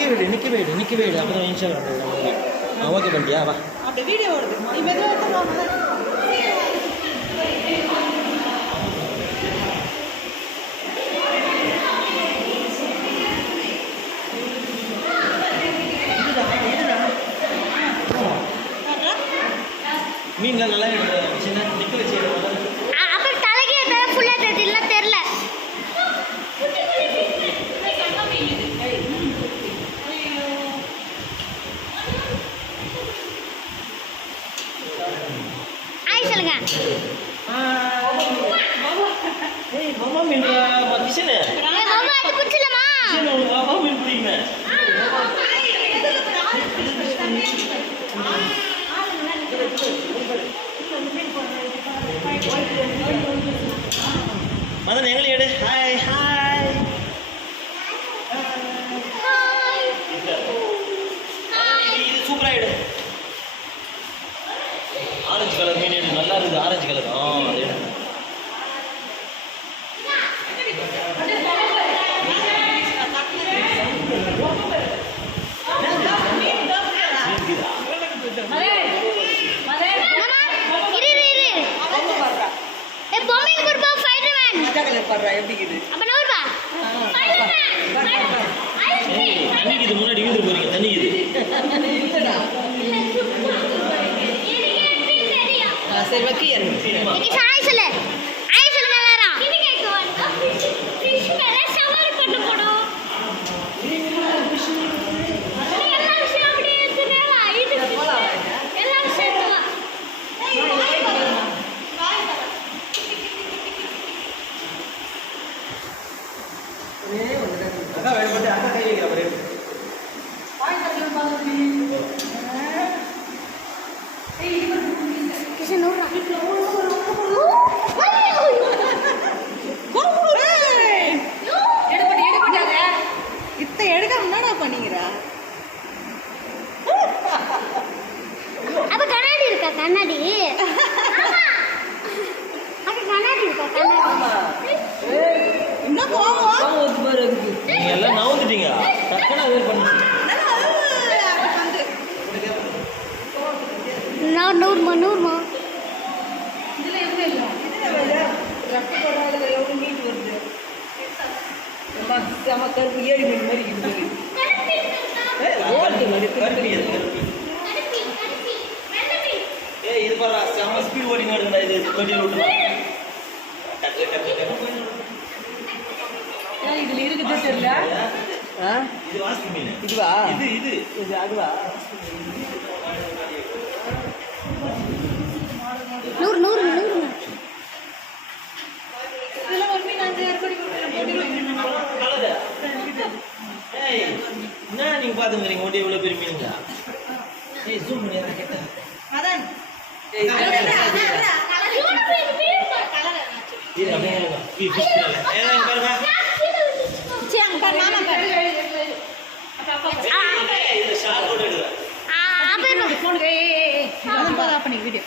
நிற்க விடு அப்புறம் இன்ஸ்டாகிராம் ஓகே பண்ணிட்டியா வா அப்படி வீடியோ ஓடுது நீ மெதுவாக எடுத்துருவாங்க மீன்லாம் நல்லா சின்ன நிற்க வச்சு அப்புறம் தலைக்கே ஃபுல்லாக தெரியல தெரில ஆய் சொல்லுங்க மாமா மீன் கிஷனு மாமா அது பிடிச்சலமா மாமா மீன் பிடிங்க மதன் எங்களை எடு ஹாய் ஹாய் இது சூப்பராக எடு ஆரஞ்சு கலர் மீன் எடு நல்லா இருக்குது ஆரஞ்சு கலர் அது எடு தண்ணிக்குது முன்னாடி இழுத்து போறீங்க தண்ணிக்குது சரி வைக்க சாய் சொல்லு ஆய் சொல்லுங்க எல்லாரும் சவாரி பண்ண போடும் எல்லா விஷயம் அப்படியே எல்லா விஷயம் அக்கா வேணும் அக்கா கை வைக்கிற இத்த எடுக்க முன்னாடா பண்ணிக்கிறா அப்ப கண்ணாடி இருக்கா கண்ணாடி கண்ணாடி இருக்கா கண்ணாடி இன்னும் போவோம் நீங்க எல்லாம் நவுந்துட்டீங்க டக்குன்னு அது பண்ணுங்க நூறுமா நூறுமா கருப்பு ஏறி மீன் மாதிரி இது பாரு செம்ம ஸ்பீட் ஓடிங்க இது தொட்டியில் விட்டுலாம் இதுல இருக்குது தெரியல இது வாஸ்து மீன் இதுவா இது அதுவா நூறு நூறு நூறு என்ன நீங்க பாத்துக்கிறீங்க ஓட்டி இவ்வளவு பெரிய மீனுங்களா ஏய் ஜூம் பண்ணி அதை கேட்டேன் மதன் இது அப்படியே பாருங்க இது ஷார்ட் போட்டு எடுக்கிறேன் அப்ப வீடியோ